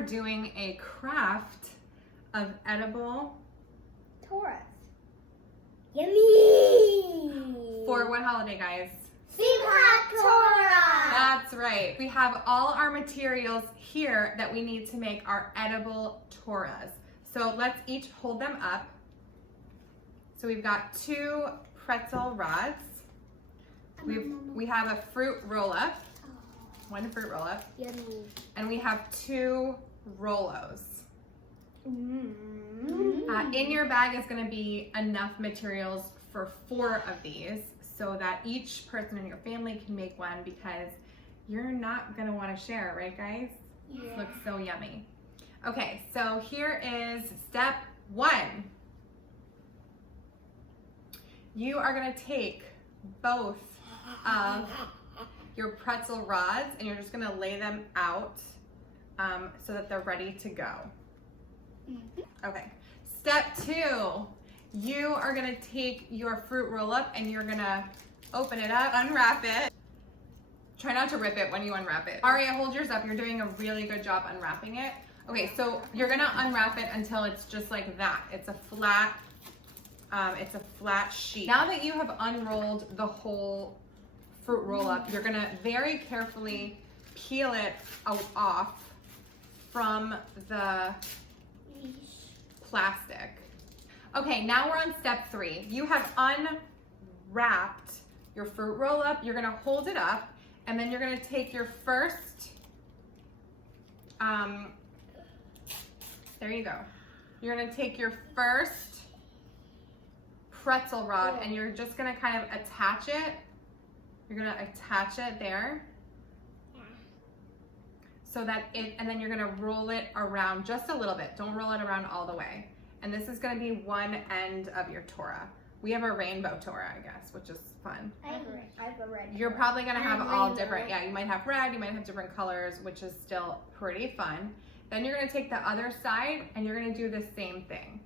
are doing a craft of edible Torahs. Yummy! for what holiday, guys? Simchat Torah! That's right. We have all our materials here that we need to make our edible Torahs. So let's each hold them up. So we've got 2 pretzel rods. We have a fruit roll-up. 1 fruit roll-up. Yummy. And we have 2 Rolos. In your bag is going to be enough materials for 4 of these so that each person in your family can make one, because you're not going to want to share, right guys? Yeah. This looks so yummy. Okay, so here is step 1. You are going to take both of your pretzel rods and you're just going to lay them out so that they're ready to go. Okay, step 2, you are gonna take your fruit roll up and you're gonna open it up, unwrap it. Try not to rip it when you unwrap it. Aria, hold yours up. You're doing a really good job unwrapping it. Okay, so you're gonna unwrap it until it's just like that. It's a flat sheet. Now that you have unrolled the whole fruit roll up, you're gonna very carefully peel it off from the plastic. Okay, now we're on step 3. You have unwrapped your fruit roll up. You're gonna hold it up and then you're gonna take your first, there you go. You're gonna take your first pretzel rod and you're just gonna kind of attach it. You're gonna attach it there. So that and then you're gonna roll it around just a little bit. Don't roll it around all the way. And this is gonna be one end of your Torah. We have a rainbow Torah, I guess, which is fun. I have a red. You're probably gonna have all different, yeah, you might have red, you might have different colors, which is still pretty fun. Then you're gonna take the other side and you're gonna do the same thing.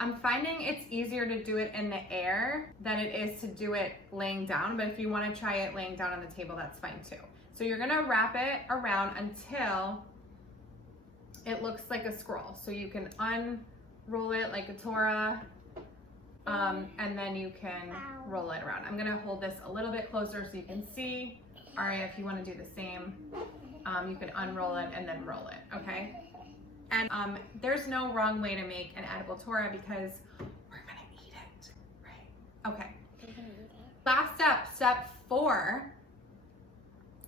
I'm finding it's easier to do it in the air than it is to do it laying down, but if you wanna try it laying down on the table, that's fine too. So you're gonna wrap it around until it looks like a scroll. So you can unroll it like a Torah, and then you can roll it around. I'm gonna hold this a little bit closer so you can see. Aria, if you wanna do the same, you can unroll it and then roll it, okay? And there's no wrong way to make an edible Torah because we're gonna eat it, right? Okay. Last step, step 4.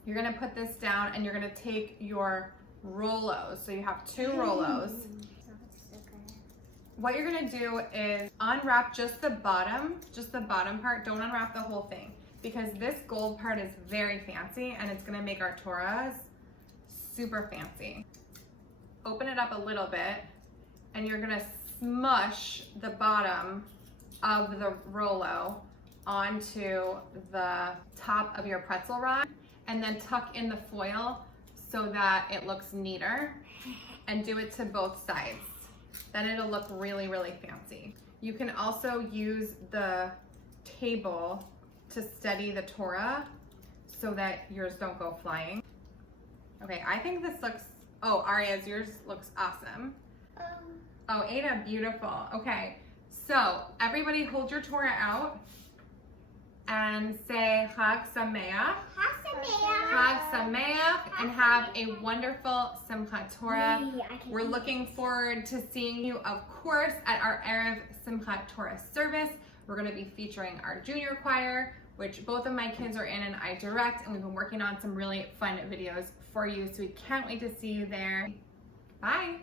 You're gonna put this down and you're gonna take your Rolos. So you have 2 Rolos. What you're gonna do is unwrap just the bottom part. Don't unwrap the whole thing because this gold part is very fancy and it's gonna make our Torahs super fancy. Open it up a little bit and you're gonna smush the bottom of the Rolo onto the top of your pretzel rod and then tuck in the foil so that it looks neater, and do it to both sides. Then it'll look really, really fancy. You can also use the table to steady the Torah so that yours don't go flying. Okay, I think this looks, oh, Aria's, yours looks awesome. Oh, Ada, beautiful. Okay, so everybody hold your Torah out and say Chag Sameach. Chag Sameach, and have a wonderful Simchat Torah. We're looking forward to seeing you, of course, at our Erev Simchat Torah service. We're going to be featuring our junior choir, which both of my kids are in and I direct, and we've been working on some really fun videos for you, so we can't wait to see you there. Bye.